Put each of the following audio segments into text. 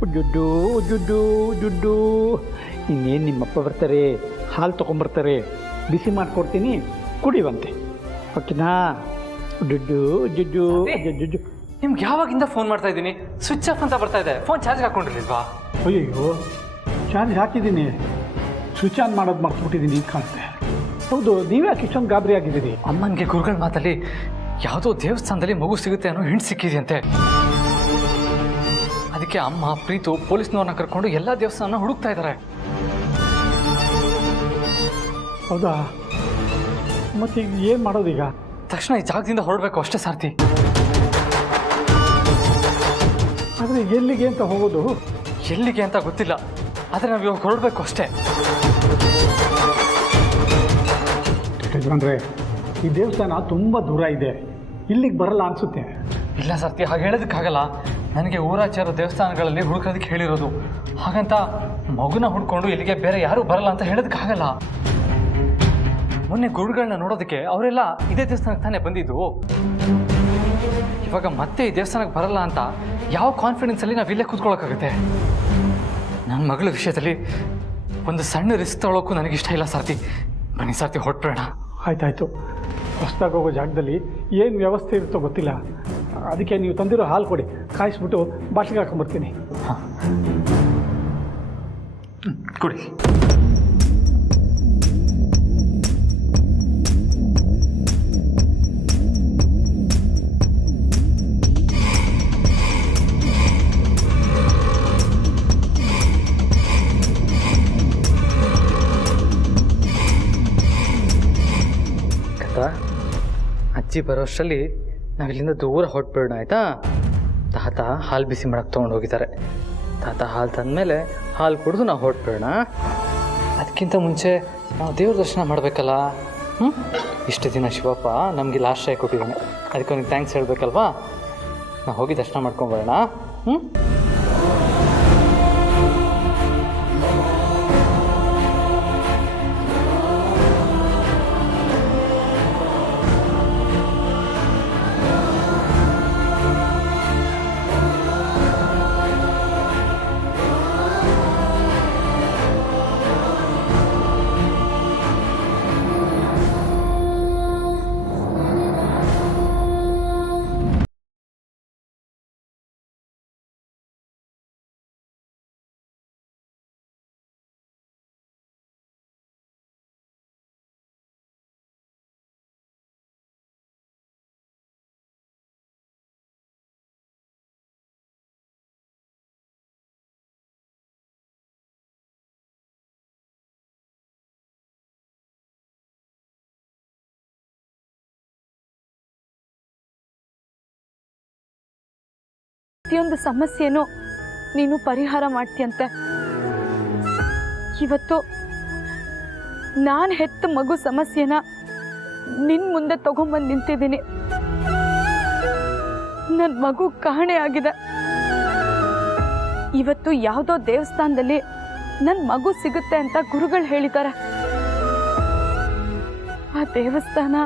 ದುಡ್ಡು ದುಡ್ಡು ದುಡ್ಡು. ಇನ್ನೇನು ನಿಮ್ಮಪ್ಪ ಬರ್ತಾರೆ, ಹಾಲು ತೊಗೊಂಬರ್ತಾರೆ, ಬಿಸಿ ಮಾಡಿಕೊಡ್ತೀನಿ, ಕುಡಿಯುವಂತೆ. ಓಕೆನಾ? ದುಡ್ಡು ದುಡ್ಡು ದುಡ್ಡು. ನಿಮ್ಗೆ ಯಾವಾಗಿಂದ ಫೋನ್ ಮಾಡ್ತಾ ಇದ್ದೀನಿ, ಸ್ವಿಚ್ ಆಫ್ ಅಂತ ಬರ್ತಾ ಇದೆ. ಫೋನ್ ಚಾರ್ಜ್ ಹಾಕೊಂಡಿರ್ಲಿಲ್ವಾ? ಅಯ್ಯೋ, ಚಾರ್ಜ್ ಹಾಕಿದ್ದೀನಿ, ಸ್ವಿಚ್ ಆನ್ ಮಾಡೋದು ಮರ್ತ್ಬಿಟ್ಟಿದ್ದೀನಿ ಅಂತ ಕಾಣುತ್ತೆ. ಹೌದು, ನೀವ್ಯಾಕೆ ಇಷ್ಟೊಂದು ಗಾಬರಿ ಆಗಿದ್ದೀರಿ? ಅಮ್ಮನಿಗೆ ಗುರುಗಳ ಮಾತಲ್ಲಿ ಯಾವುದೋ ದೇವಸ್ಥಾನದಲ್ಲಿ ಮಗು ಸಿಗುತ್ತೆ ಅನ್ನೋ ಹಿಂಟ್ ಸಿಕ್ಕಿದೆಯಂತೆ. ಅದಕ್ಕೆ ಅಮ್ಮ ಪ್ರೀತು ಪೊಲೀಸ್ನವ್ರನ್ನ ಕರ್ಕೊಂಡು ಎಲ್ಲ ದೇವಸ್ಥಾನ ಹುಡುಕ್ತಾ ಇದ್ದಾರೆ. ಹೌದಾ? ಮತ್ತೆ ಈಗ ಏನು ಮಾಡೋದೀಗ? ತಕ್ಷಣ ಈ ಜಾಗದಿಂದ ಹೊರಡಬೇಕು ಅಷ್ಟೇ ಸಾರ್ಥಿ. ಆದರೆ ಎಲ್ಲಿಗೆ ಅಂತ ಹೋಗೋದು? ಎಲ್ಲಿಗೆ ಅಂತ ಗೊತ್ತಿಲ್ಲ, ಆದರೆ ನಾವು ಇವಾಗ ಹೊರಡಬೇಕು ಅಷ್ಟೇ. ಅಂದರೆ ಈ ದೇವಸ್ಥಾನ ತುಂಬ ದೂರ ಇದೆ, ಇಲ್ಲಿಗೆ ಬರಲ್ಲ ಅನಿಸುತ್ತೆ. ಇಲ್ಲ ಸಾರ್ಥಿ, ಹಾಗೆ ಹೇಳೋದಕ್ಕಾಗಲ್ಲ. ನನಗೆ ಊರಾಚಾರ ದೇವಸ್ಥಾನಗಳಲ್ಲಿ ಹುಡುಕೋದಕ್ಕೆ ಹೇಳಿರೋದು. ಹಾಗಂತ ಮಗುನ ಹುಡ್ಕೊಂಡು ಇಲ್ಲಿಗೆ ಬೇರೆ ಯಾರೂ ಬರಲ್ಲ ಅಂತ ಹೇಳೋದಕ್ಕಾಗಲ್ಲ. ಮೊನ್ನೆ ಗುರುಗಳನ್ನ ನೋಡೋದಕ್ಕೆ ಅವರೆಲ್ಲ ಇದೇ ದೇವಸ್ಥಾನಕ್ಕೆ ತಾನೇ ಬಂದಿದ್ದು. ಇವಾಗ ಮತ್ತೆ ಈ ದೇವಸ್ಥಾನಕ್ಕೆ ಬರಲ್ಲ ಅಂತ ಯಾವ ಕಾನ್ಫಿಡೆನ್ಸಲ್ಲಿ ನಾವು ಇಲ್ಲೇ ಕೂತ್ಕೊಳ್ಳೋಕ್ಕಾಗುತ್ತೆ? ನನ್ನ ಮಗಳ ವಿಷಯದಲ್ಲಿ ಒಂದು ಸಣ್ಣ ರಿಸ್ಕ್ ತಗೊಳ್ಳೋಕ್ಕೂ ನನಗಿಷ್ಟ ಇಲ್ಲ ಸಾರ್ಥಿ. ಬನ್ನಿ ಸಾರ್ಥಿ, ಹೊರಟ್ಬೇಡ. ಆಯ್ತಾಯ್ತು. ಹೊಸ್ದಾಗಿ ಹೋಗೋ ಜಾಗದಲ್ಲಿ ಏನು ವ್ಯವಸ್ಥೆ ಇರುತ್ತೋ ಗೊತ್ತಿಲ್ಲ. ಅದಕ್ಕೆ ನೀವು ತಂದಿರೋ ಹಾಲು ಕೊಡಿ, ಕಾಯಿಸ್ಬಿಟ್ಟು ಬಾಟ್ಲಿಗೆ ಹಾಕೊಂಬರ್ತೀನಿ. ಹಾಂ, ಕುಡಿ. ಅಜ್ಜಿ ಬರೋಷ್ಟರಲ್ಲಿ ನಾವಿಲ್ಲಿಂದ ದೂರ ಹೊರಟ್ಬಿಡೋಣ, ಆಯಿತಾ? ತಾತ ಹಾಲು ಬಿಸಿ ಮಾಡಕ್ಕೆ ತೊಗೊಂಡು ಹೋಗಿದ್ದಾರೆ. ತಾತ ಹಾಲು ತಂದಮೇಲೆ ಹಾಲು ಕುಡಿದು ನಾವು ಹೊರಟ್ಬಿಡೋಣ. ಅದಕ್ಕಿಂತ ಮುಂಚೆ ನಾವು ದೇವ್ರ ದರ್ಶನ ಮಾಡಬೇಕಲ್ಲ. ಇಷ್ಟು ದಿನ ಶಿವಪ್ಪ ನಮಗೆ ಆಶ್ರಯ ಕೊಟ್ಟಿದ್ದಾನೆ, ಅದಕ್ಕೆ ಅವನಿಗೆ ಥ್ಯಾಂಕ್ಸ್ ಹೇಳಬೇಕಲ್ವಾ? ನಾವು ಹೋಗಿ ದರ್ಶನ ಮಾಡ್ಕೊಂಬರೋಣ. ಪ್ರತಿಯೊಂದು ಸಮಸ್ಯೆನೂ ನೀನು ಪರಿಹಾರ ಮಾಡ್ತೀಯಂತೆ. ಇವತ್ತು ನಾನು ಹೆತ್ತ ಮಗು ಸಮಸ್ಯೆನ ನಿನ್ನ ಮುಂದೆ ತಗೊಂಬಂದು ನಿಂತಿದ್ದೀನಿ. ನನ್ನ ಮಗು ಕಾಣೆ ಆಗಿದೆ. ಇವತ್ತು ಯಾವುದೋ ದೇವಸ್ಥಾನದಲ್ಲಿ ನನ್ನ ಮಗು ಸಿಗುತ್ತೆ ಅಂತ ಗುರುಗಳು ಹೇಳಿದ್ದಾರೆ. ಆ ದೇವಸ್ಥಾನ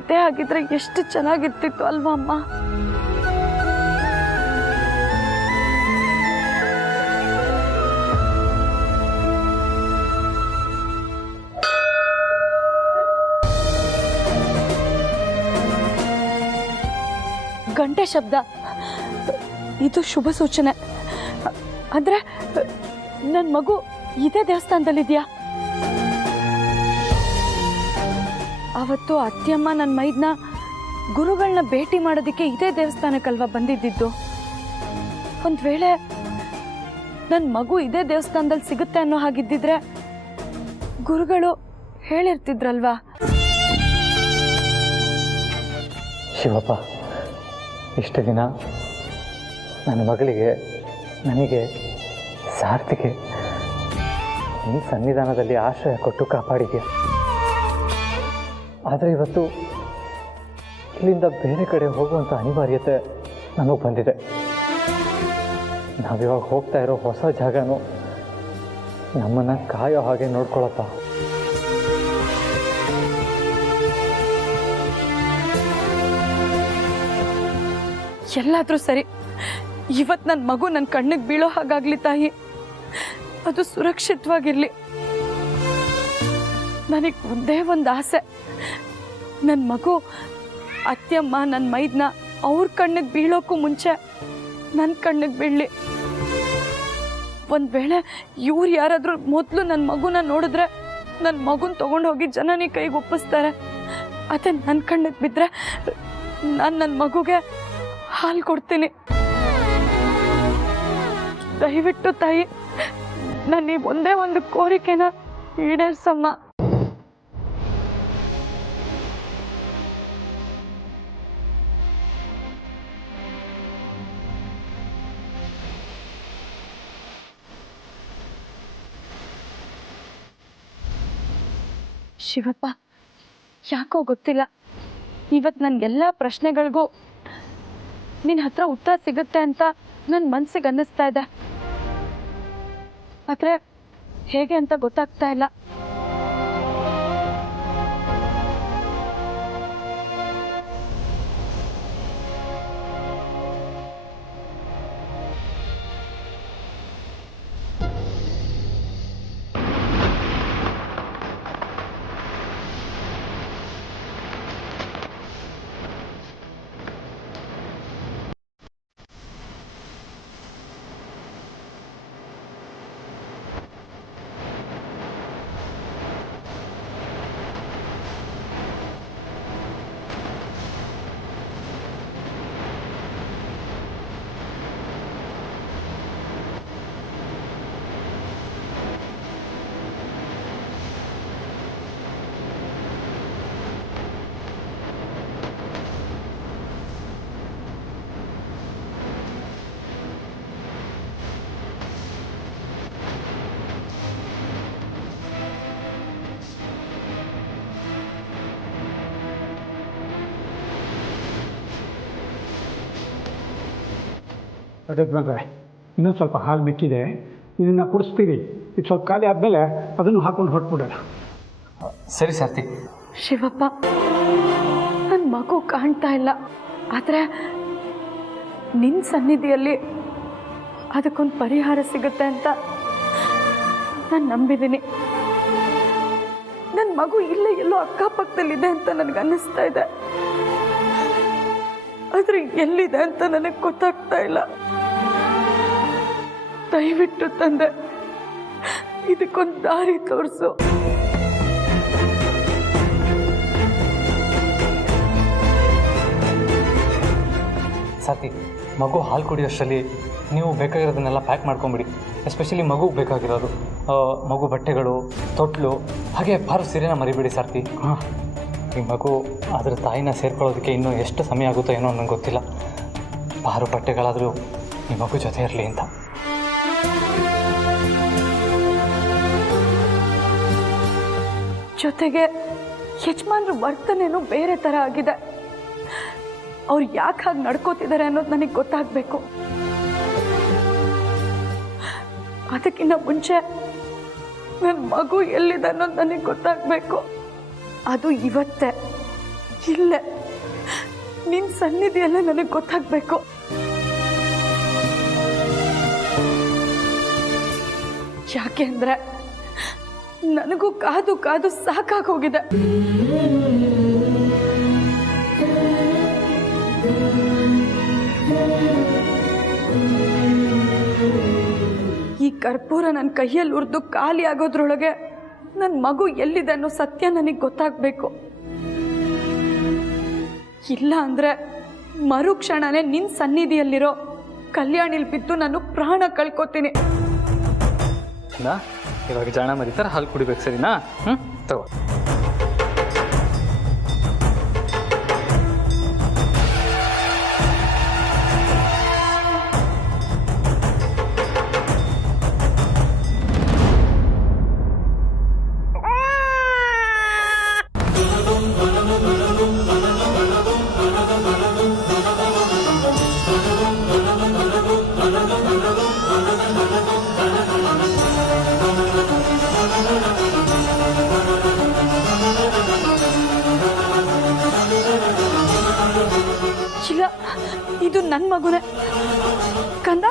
ಇದೇ ಆಗಿದ್ರೆ ಎಷ್ಟು ಚೆನ್ನಾಗಿರ್ತಿತ್ತು ಅಲ್ವಾ ಅಮ್ಮ? ಗಂಟೆ ಶಬ್ದ, ಇದು ಶುಭ ಸೂಚನೆ. ಆದರೆ ನನ್ನ ಮಗು ಇದೇ ದೇವಸ್ಥಾನದಲ್ಲಿದೆಯಾ? ಅವತ್ತು ಅತ್ತೆಯಮ್ಮ ನನ್ನ ಮೈದ್ನ ಗುರುಗಳನ್ನ ಭೇಟಿ ಮಾಡೋದಕ್ಕೆ ಇದೇ ದೇವಸ್ಥಾನಕ್ಕಲ್ವಾ ಬಂದಿದ್ದು. ಒಂದು ವೇಳೆ ನನ್ನ ಮಗು ಇದೇ ದೇವಸ್ಥಾನದಲ್ಲಿ ಸಿಗುತ್ತೆ ಅನ್ನೋ ಹಾಗಿದ್ದಿದ್ರೆ ಗುರುಗಳು ಹೇಳಿರ್ತಿದ್ರಲ್ವಾ? ಶಿವಪ್ಪ, ಇಷ್ಟು ದಿನ ನನ್ನ ಮಗಳಿಗೆ, ನನಗೆ, ಸಾರ್ಥಿಗೆ ನಿನ್ನ ಸನ್ನಿಧಾನದಲ್ಲಿ ಆಶ್ರಯ ಕೊಟ್ಟು ಕಾಪಾಡಿದ್ಯಾ. ಆದರೆ ಇವತ್ತು ಇಲ್ಲಿಂದ ಬೇರೆ ಕಡೆ ಹೋಗುವಂಥ ಅನಿವಾರ್ಯತೆ ನಮಗೆ ಬಂದಿದೆ. ನಾವಿವಾಗ ಹೋಗ್ತಾ ಇರೋ ಹೊಸ ಜಾಗನೂ ನಮ್ಮನ್ನು ಕಾಯೋ ಹಾಗೆ ನೋಡ್ಕೊಳಪ್ಪ. ಎಲ್ಲಾದ್ರೂ ಸರಿ, ಇವತ್ತು ನನ್ನ ಮಗು ನನ್ನ ಕಣ್ಣಿಗೆ ಬೀಳೋ ಹಾಗಾಗ್ಲಿ ತಾಯಿ, ಅದು ಸುರಕ್ಷಿತವಾಗಿರ್ಲಿ. ನನಗೆ ಒಂದೇ ಒಂದು ಆಸೆ, ನನ್ನ ಮಗು ಅತ್ಯಮ್ಮ ನನ್ನ ಮೈದ್ನ ಅವ್ರ ಕಣ್ಣಿಗೆ ಬೀಳೋಕ್ಕೂ ಮುಂಚೆ ನನ್ನ ಕಣ್ಣಿಗೆ ಬೀಳಲಿ. ಒಂದು ವೇಳೆ ಇವ್ರು ಯಾರಾದರೂ ಮೊದಲು ನನ್ನ ಮಗುನ ನೋಡಿದ್ರೆ ನನ್ನ ಮಗುನ ತೊಗೊಂಡು ಹೋಗಿ ಜನನಿ ಕೈಗೆ ಒಪ್ಪಿಸ್ತಾರೆ. ಅದೇ ನನ್ನ ಕಣ್ಣಿಗೆ ಬಿದ್ದರೆ ನಾನು ನನ್ನ ಮಗುಗೆ ಹಾಲು ಕೊಡ್ತೀನಿ. ದಯವಿಟ್ಟು ತಾಯಿ, ನನ್ನ ಈ ಒಂದೇ ಒಂದು ಕೋರಿಕೆನ ಈಡೇರ್ಸಮ್ಮ. ಶಿವಪ್ಪ, ಯಾಕೋ ಗೊತ್ತಿಲ್ಲ, ಇವತ್ತು ನನಗೆಲ್ಲ ಪ್ರಶ್ನೆಗಳಿಗೂ ನಿನ್ನ ಹತ್ರ ಉತ್ತರ ಸಿಗುತ್ತೆ ಅಂತ ನನ್ನ ಮನಸ್ಸಿಗೆ ಅನ್ನಿಸ್ತಾ ಇದೆ. ಆದರೆ ಹೇಗೆ ಅಂತ ಗೊತ್ತಾಗ್ತಾ ಇಲ್ಲ. ಅದಕ್ಕೆ ಬಂದರೆ ಇನ್ನೊಂದು ಸ್ವಲ್ಪ ಹಾಲು ಮಿಕ್ಕಿದೆ, ಇದನ್ನು ಕುಡಿಸ್ತೀರಿ. ಇದು ಸ್ವಲ್ಪ ಖಾಲಿ ಆದಮೇಲೆ ಅದನ್ನು ಹಾಕೊಂಡು ಹೊರಟ್ಬಿಡೋಣ. ಸರಿ ಸಾರ್ಥಿ. ಶಿವಪ್ಪ, ನನ್ನ ಮಗು ಕಾಣ್ತಾ ಇಲ್ಲ, ಆದರೆ ನಿನ್ನ ಸನ್ನಿಧಿಯಲ್ಲಿ ಅದಕ್ಕೊಂದು ಪರಿಹಾರ ಸಿಗುತ್ತೆ ಅಂತ ನಾನು ನಂಬಿದ್ದೀನಿ. ನನ್ನ ಮಗು ಇಲ್ಲೇ ಎಲ್ಲೋ ಅಕ್ಕಪಕ್ಕದಲ್ಲಿದೆ ಅಂತ ನನಗೆ ಅನ್ನಿಸ್ತಾ ಇದೆ, ಆದರೆ ಎಲ್ಲಿದೆ ಅಂತ ನನಗೆ ಗೊತ್ತಾಗ್ತಾ ಇಲ್ಲ. ದಯವಿಟ್ಟು ತಂದೆ, ಇದಕ್ಕೊಂದು ದಾರಿ ತೋರಿಸು. ಸಾಥಿ, ಮಗು ಹಾಲು ಕುಡಿಯೋಷ್ಟರಲ್ಲಿ ನೀವು ಬೇಕಾಗಿರೋದನ್ನೆಲ್ಲ ಪ್ಯಾಕ್ ಮಾಡ್ಕೊಂಬಿಡಿ. ಎಸ್ಪೆಷಲಿ ಮಗುಗೆ ಬೇಕಾಗಿರೋದು ಮಗು ಬಟ್ಟೆಗಳು, ತೊಟ್ಲು, ಹಾಗೆ ಪಾರು ಸೀರೆನ ಮರಿಬೇಡಿ ಸಾರ್ಥಿ. ಹಾಂ, ಈ ಮಗು ಅದರ ತಾಯಿನ ಸೇರ್ಕೊಳ್ಳೋದಕ್ಕೆ ಇನ್ನೂ ಎಷ್ಟು ಸಮಯ ಆಗುತ್ತೋ ಏನೋ ನನಗೆ ಗೊತ್ತಿಲ್ಲ. ಪಾರು ಬಟ್ಟೆಗಳಾದರೂ ಈ ಮಗು ಜೊತೆ ಇರಲಿ ಅಂತ. ಜೊತೆಗೆ ಯಜಮಾನ್ರ ವರ್ತನೆನೂ ಬೇರೆ ಥರ ಆಗಿದೆ. ಅವ್ರು ಯಾಕೆ ಹಾಗೆ ನಡ್ಕೋತಿದ್ದಾರೆ ಅನ್ನೋದು ನನಗೆ ಗೊತ್ತಾಗಬೇಕು. ಅದಕ್ಕಿಂತ ಮುಂಚೆ ನನ್ನ ಮಗು ಎಲ್ಲಿದೆ ಅನ್ನೋದು ನನಗೆ ಗೊತ್ತಾಗಬೇಕು. ಅದು ಇವತ್ತೇ, ಇಲ್ಲೇ ನಿನ್ನ ಸನ್ನಿಧಿಯಲ್ಲೇ ನನಗೆ ಗೊತ್ತಾಗಬೇಕು. ಯಾಕೆ ಅಂದರೆ ನನಗೂ ಕಾದು ಕಾದು ಸಾಕಾಗಿ ಹೋಗಿದೆ. ಈ ಕರ್ಪೂರ ನನ್ನ ಕೈಯಲ್ಲಿ ಉರಿದು ಖಾಲಿ ಆಗೋದ್ರೊಳಗೆ ನನ್ನ ಮಗು ಎಲ್ಲಿದೆ ಅನ್ನೋ ಸತ್ಯ ನನಗೆ ಗೊತ್ತಾಗಬೇಕು. ಇಲ್ಲ ಅಂದರೆ ಮರುಕ್ಷಣನೇ ನಿನ್ನ ಸನ್ನಿಧಿಯಲ್ಲಿರೋ ಕಲ್ಯಾಣಿಲಿ ಬಿದ್ದು ನಾನು ಪ್ರಾಣ ಕಳ್ಕೊತೀನಿ. ಇವಾಗ ಜಾಣ ಮರಿತಾರೆ ಹಾಲು ಕುಡಿಬೇಕು, ಸರಿನಾ? ತಗೋ. ಇಲ್ಲ, ಇದು ನನ್ನ ಮಗುನೇ. ಕಂದ,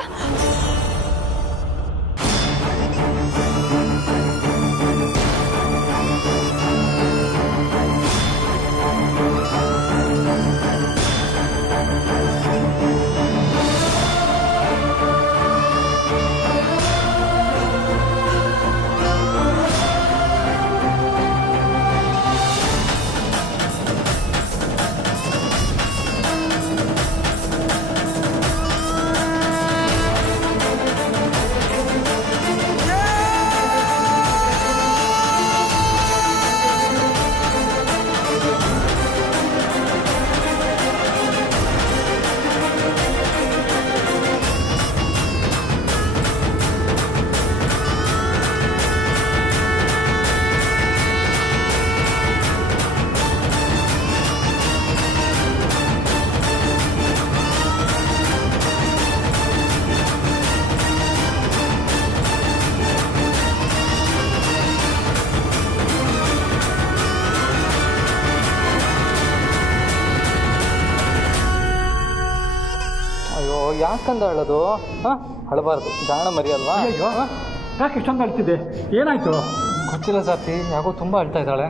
ಯಾಕಂದ ಅಳೋದು? ಹಾಂ, ಅಳಬಾರ್ದು, ಜಾಣ ಮರಿ ಅಲ್ವಾ? ಅಯ್ಯೋ, ಯಾಕೆ ಇಷ್ಟೊಂದು ಅಳ್ತಿದ್ದೆ? ಏನಾಯಿತು? ಗೊತ್ತಿಲ್ಲ ಸಾರ್ಥಿ, ಯಾಕೋ ತುಂಬ ಅಳ್ತಾ ಇದ್ದಾಳೆ.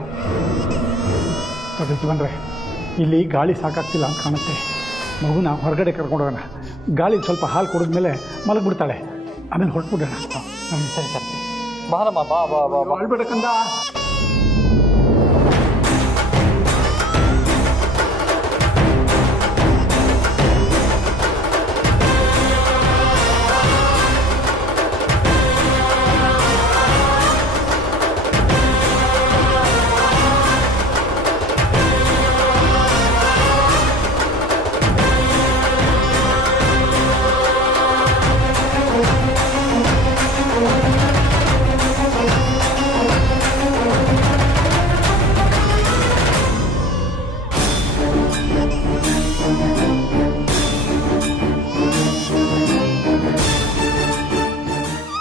ಬಂದರೆ ಇಲ್ಲಿ ಗಾಳಿ ಸಾಕಾಗ್ತಿಲ್ಲ ಅಂತ ಕಾಣುತ್ತೆ. ಮಗುನ ಹೊರಗಡೆ ಕರ್ಕೊಂಡೋಗೋಣ. ಗಾಳಿ ಸ್ವಲ್ಪ ಹಾಲು ಕುಡಿದ್ಮೇಲೆ ಮಲಗಿಬಿಡ್ತಾಳೆ, ಆಮೇಲೆ ಹೊರಟ್ಬಿಡೋಣ. ಸರಿ ಸಾರ್ಥಿ, ಬಾರಮ್ಮ, ಬಾ ಬಾ ಬಾ ಬಾ. ಅಳ್ಬೇಡಕ್ಕಂದ.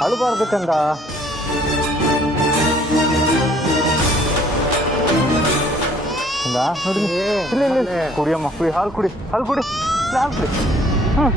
ಅಳಬಾರ್ದು ಕಂದ. ನೋಡಿ, ಕುಡಿಯಮ್ಮ, ಕುಡಿ, ಹಾಲು ಕುಡಿ, ಹಾಲು ಕುಡಿ, ಹಾಲು ಕುಡಿ. ಹ್ಞೂ.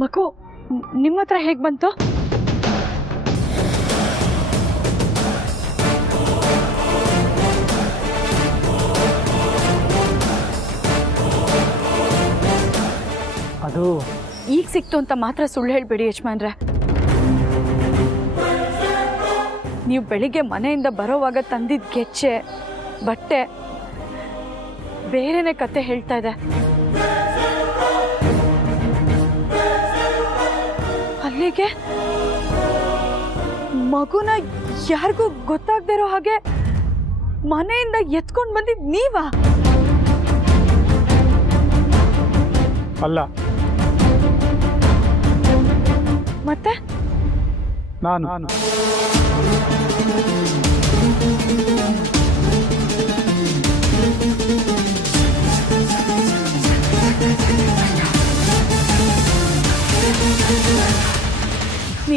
ಮಗು ನಿಮ್ಮ ಹತ್ರ ಹೇಗೆ ಬಂತು? ಅದು ಈಗ ಸಿಕ್ತು ಅಂತ ಮಾತ್ರ ಸುಳ್ಳು ಹೇಳ್ಬೇಡಿ ಯಜಮಾನ್ರೆ. ನೀವು ಬೆಳಿಗ್ಗೆ ಮನೆಯಿಂದ ಬರೋವಾಗ ತಂದಿದ್ದ ಗೆಚ್ಚೆ, ಬಟ್ಟೆ ಬೇರೆನೇ ಕತೆ ಹೇಳ್ತಾ ಇದೆ. ಅಲ್ಲಿಗೆ ಮಗುನ ಯಾರಿಗೂ ಗೊತ್ತಾಗದೇ ಇರೋ ಹಾಗೆ ಮನೆಯಿಂದ ಎತ್ಕೊಂಡು ಬಂದಿದ್ ನೀವಾ? ಅಲ್ಲ, ಮತ್ತೆ ನಾನು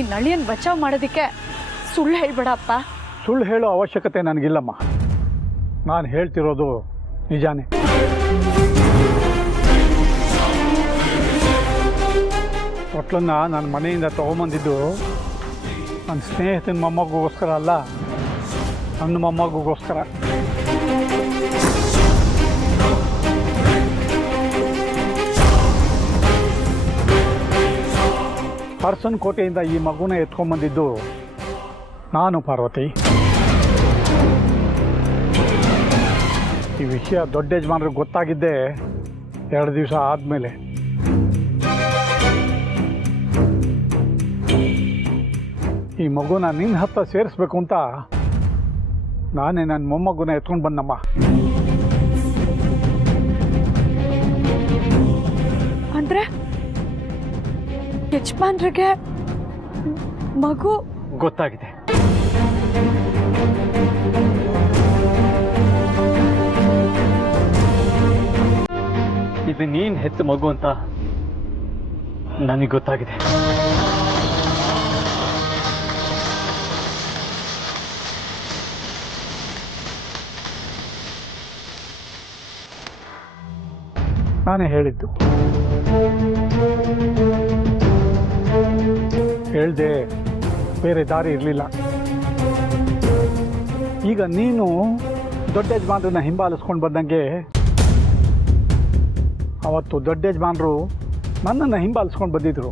ನಿನ್ನ ಅಳಿಯನ್ ಬಚಾವ್ ಮಾಡೋದಕ್ಕೆ ಸುಳ್ಳು ಹೇಳ್ಬೇಡಪ್ಪ. ಸುಳ್ಳು ಹೇಳೋ ಅವಶ್ಯಕತೆ ನನಗಿಲ್ಲಮ್ಮ. ನಾನು ಹೇಳ್ತಿರೋದು ನಿಜಾನೇ. ಹೊಟ್ಲನ್ನ ನನ್ನ ಮನೆಯಿಂದ ತೊಗೊಂಬಂದಿದ್ದು ನನ್ನ ಸ್ನೇಹಿತನ ಮೊಮ್ಮಗೋಸ್ಕರ ಅಲ್ಲ, ನನ್ನ ಮೊಮ್ಮಗೋಸ್ಕರ. ಅರಸನ ಕೋಟೆಯಿಂದ ಈ ಮಗುನ ಎತ್ಕೊಂಡ್ಬಂದಿದ್ದು ನಾನು, ಪಾರ್ವತಿ. ಈ ವಿಷಯ ದೊಡ್ಡ ಯಜಮಾನ್ರಿಗೆ ಗೊತ್ತಾಗಿದ್ದೆ 2 ದಿವಸ ಆದಮೇಲೆ. ಈ ಮಗುನ ನಿನ್ನ ಹತ್ರ ಸೇರಿಸ್ಬೇಕು ಅಂತ ನಾನೇ ನನ್ನ ಮೊಮ್ಮಗುನ ಎತ್ಕೊಂಡು ಬಂದಮ್ಮ. ಅಂದ್ರೆ ಯಜಮಾನ್ರಿಗೆ ಮಗು ಗೊತ್ತಾಗಿದೆ. ಇದು ನೀನ್ ಹೆತ್ತ ಮಗು ಅಂತ ನನಗೆ ಗೊತ್ತಾಗಿದೆ. ನಾನೇ ಹೇಳಿದ್ದು. ಹೇಳ್ದೆ, ಬೇರೆ ದಾರಿ ಇರಲಿಲ್ಲ. ಈಗ ನೀನು ದೊಡ್ಡ ಯಜಮಾನ್ರನ್ನ ಹಿಂಬಾಲಿಸ್ಕೊಂಡು ಬಂದಂಗೆ ಅವತ್ತು ದೊಡ್ಡ ಯಜಮಾನರು ನನ್ನನ್ನು ಹಿಂಬಾಲಿಸ್ಕೊಂಡು ಬಂದಿದ್ರು.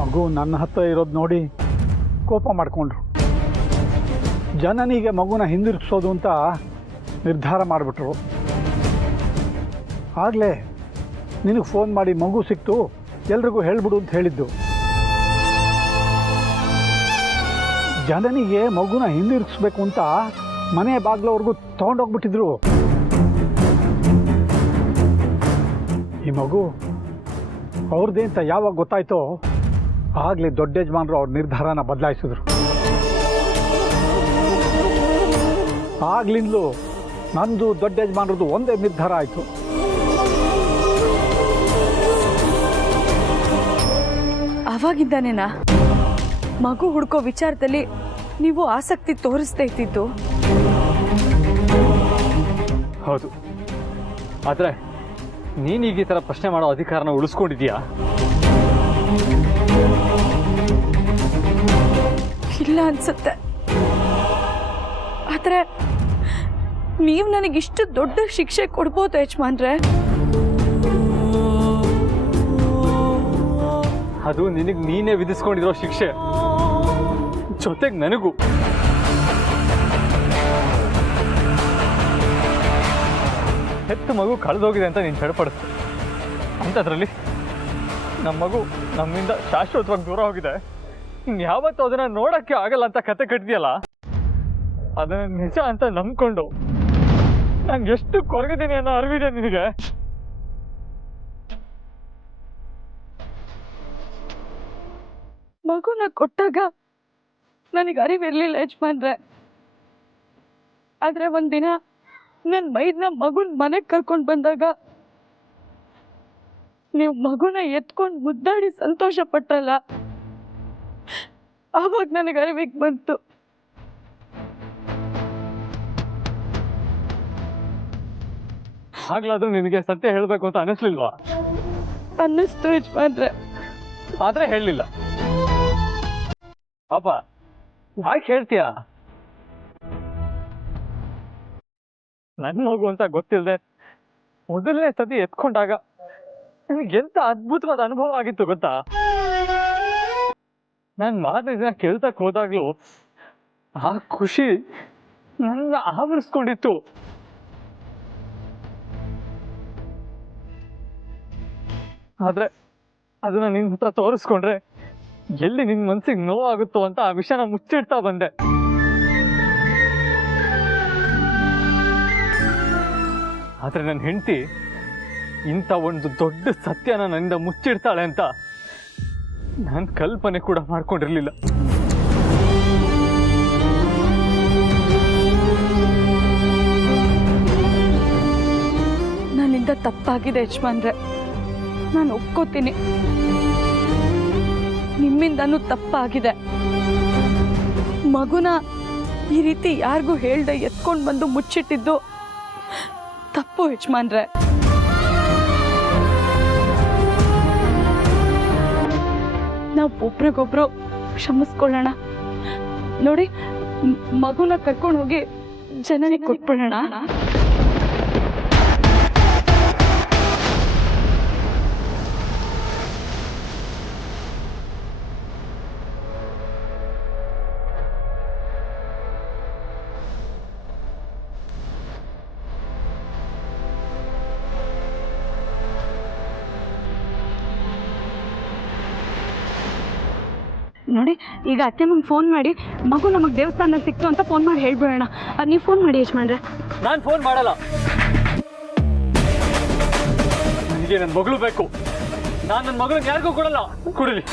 ಮಗು ನನ್ನ ಹತ್ರ ಇರೋದು ನೋಡಿ ಕೋಪ ಮಾಡಿಕೊಂಡ್ರು. ಜನನಿಗೆ ಮಗುನ ಹಿಂದಿರುಗಿಸೋದು ಅಂತ ನಿರ್ಧಾರ ಮಾಡಿಬಿಟ್ರು. ಆಗಲೇ ನಿನಗೆ ಫೋನ್ ಮಾಡಿ ಮಗು ಸಿಕ್ತು, ಎಲ್ರಿಗೂ ಹೇಳ್ಬಿಡು ಅಂತ ಹೇಳಿದ್ದು. ಜನನಿಗೆ ಮಗುನ ಹಿಂದಿರುಗಿಸ್ಬೇಕು ಅಂತ ಮನೆ ಬಾಗ್ಲವ್ರಿಗೂ ತೊಗೊಂಡೋಗ್ಬಿಟ್ಟಿದ್ರು. ಈ ಮಗು ಅವ್ರದ್ದೇ ಅಂತ ಯಾವಾಗ ಗೊತ್ತಾಯ್ತೋ ಆಗಲೇ ದೊಡ್ಡ ಯಜಮಾನರು ಅವ್ರ ನಿರ್ಧಾರನ ಬದಲಾಯಿಸಿದ್ರು. ಆಗ್ಲಿಂದಲೂ ನಂದು ದೊಡ್ಡ ಯಜಮಾನರದು ಒಂದೇ ನಿರ್ಧಾರ ಆಯಿತು. ಅವಾಗಿದ್ದಾನೇನಾ ಮಗು ಹುಡ್ಕೋ ವಿಚಾರದಲ್ಲಿ ನೀವು ಆಸಕ್ತಿ ತೋರಿಸ್ತಾ ಇದ್ದಿದ್ದು? ಹೌದು, ಆದರೆ ನೀನೀಗ ಈ ಥರ ಪ್ರಶ್ನೆ ಮಾಡೋ ಅಧಿಕಾರನ ಉಳಿಸ್ಕೊಂಡಿದ್ಯಾ? ಇಲ್ಲ ಅನ್ಸುತ್ತೆ. ಆದ್ರೆ ನೀವು ನನಗಿಷ್ಟು ದೊಡ್ಡ ಶಿಕ್ಷೆ ಕೊಡ್ಬೋದು ಯಜಮಾನ್ರೆ. ಅದು ನಿನಗೆ ನೀನೇ ವಿಧಿಸ್ಕೊಂಡಿರೋ ಶಿಕ್ಷೆ, ಜೊತೆಗೆ ನನಗೂ. ಹೆತ್ತು ಮಗು ಕಳೆದೋಗಿದೆ ಅಂತ ನೀನು ಚಡಪಡಿಸ್ತು. ಅಂಥದ್ರಲ್ಲಿ ನಮ್ಮ ಮಗು ನಮ್ಮಿಂದ ಶಾಶ್ವತವಾಗಿ ದೂರ ಹೋಗಿದೆ. ಇನ್ಯಾವತ್ತೂ ಅದನ್ನು ನೋಡೋಕ್ಕೆ ಆಗಲ್ಲ ಅಂತ ಕತೆ ಕಟ್ಟಿದೆಯಲ್ಲ, ಅದನ್ನು ನಿಜ ಅಂತ ನಂಬ್ಕೊಂಡು ನಾನು ಎಷ್ಟು ಕೊರಗಿದ್ದೀನಿ ಅನ್ನೋ ಅರಿವಿದೆ ನಿನಗೆ? ಮಗುನ ಕೊಟ್ಟಾಗ ನನಗೆ ಅರಿವಿರ್ಲಿಲ್ಲ ಯಜಮಾನ್ರೆ. ಆದ್ರೆ ಒಂದಿನ ನನ್ನ ಮೈದ್ನ ಮಗುನ್ ಮನೆಗೆ ಕರ್ಕೊಂಡು ಬಂದಾಗ ನೀವು ಮಗುನ ಎತ್ಕೊಂಡು ಮುದ್ದಾಡಿ ಸಂತೋಷ ಪಟ್ಟಲ್ಲ, ಆವಾಗ ನನಗೆ ಅರಿವಿಗೆ ಬಂತು. ಆಗ್ಲಾದ್ರೂ ನಿನಗೆ ಸತ್ಯ ಹೇಳಬೇಕು ಅಂತ ಅನಿಸ್ಲಿಲ್ವಾ? ಅನ್ನಿಸ್ತು ಯಜಮಾನ್ರೆ. ಆದ್ರೆ ಹೇಳಲಿಲ್ಲ. ಪಾಪ ಯಾಕೆ ಹೇಳ್ತೀಯ? ನನ್ನ ಮಗು ಅಂತ ಗೊತ್ತಿಲ್ಲದೆ ಮೊದಲನೇ ಸತಿ ಎತ್ಕೊಂಡಾಗ ನನಗೆ ಎಂತ ಅದ್ಭುತವಾದ ಅನುಭವ ಆಗಿತ್ತು ಗೊತ್ತಾ? ನಾನು ಮಾತಿನ ಕೇಳ್ತಕ್ ಹೋದಾಗ್ಲೂ ಆ ಖುಷಿ ನನ್ನ ಆವರಿಸ್ಕೊಂಡಿತ್ತು. ಆದ್ರೆ ಅದನ್ನ ನಿನ್ನ ಹತ್ರ ತೋರಿಸ್ಕೊಂಡ್ರೆ ಎಲ್ಲಿ ನಿನ್ ಮನ್ಸಿಗೆ ನೋವಾಗುತ್ತೋ ಅಂತ ಆ ವಿಷಯನ ಮುಚ್ಚಿಡ್ತಾ ಬಂದೆ. ಆದ್ರೆ ನನ್ನ ಹೆಂಡತಿ ಇಂಥ ಒಂದು ದೊಡ್ಡ ಸತ್ಯನ ನನ್ನಿಂದ ಮುಚ್ಚಿಡ್ತಾಳೆ ಅಂತ ನಾನು ಕಲ್ಪನೆ ಕೂಡ ಮಾಡ್ಕೊಂಡಿರ್ಲಿಲ್ಲ. ನನ್ನಿಂದ ತಪ್ಪಾಗಿದೆ ಯಜಮಾನ್ರೆ. ನಾನು ಒಪ್ಕೋತೀನಿ, ನಿಮ್ಮಿಂದನೂ ತಪ್ಪಾಗಿದೆ. ಮಗುನ ಈ ರೀತಿ ಯಾರಿಗೂ ಹೇಳ್ದೆ ಎತ್ಕೊಂಡು ಬಂದು ಮುಚ್ಚಿಟ್ಟಿದ್ದು ತಪ್ಪು ಯಜಮಾನ್ರೆ. ನಾವು ಒಬ್ರಿಗೊಬ್ರು ಕ್ಷಮಿಸ್ಕೊಳ್ಳೋಣ. ನೋಡಿ, ಮಗುನ ಕರ್ಕೊಂಡು ಹೋಗಿ ಜನರಿಗೆ ಕೊಟ್ಬಿಡೋಣ. ನೋಡಿ, ಈಗ ಅತ್ತೆ ನಮ್ಗೆ ಫೋನ್ ಮಾಡಿ ಮಗು ನಮಗೆ ದೇವಸ್ಥಾನದಲ್ಲಿ ಸಿಕ್ತು ಅಂತ ಫೋನ್ ಮಾಡಿ ಹೇಳ್ಬಿಡೋಣ. ನೀವು ಫೋನ್ ಮಾಡಿ ಯಜಮಾನ್ರೆ. ನಾನು ಫೋನ್ ಮಾಡಲ್ಲ. ನನಗೆ ನನ್ನ ಮಗಳು ಬೇಕು. ನಾನು ನನ್ನ ಮಗಳನ್ನ ಯಾರಿಗೂ ಕೊಡಲ್ಲ. ಕೊಡಲಿ.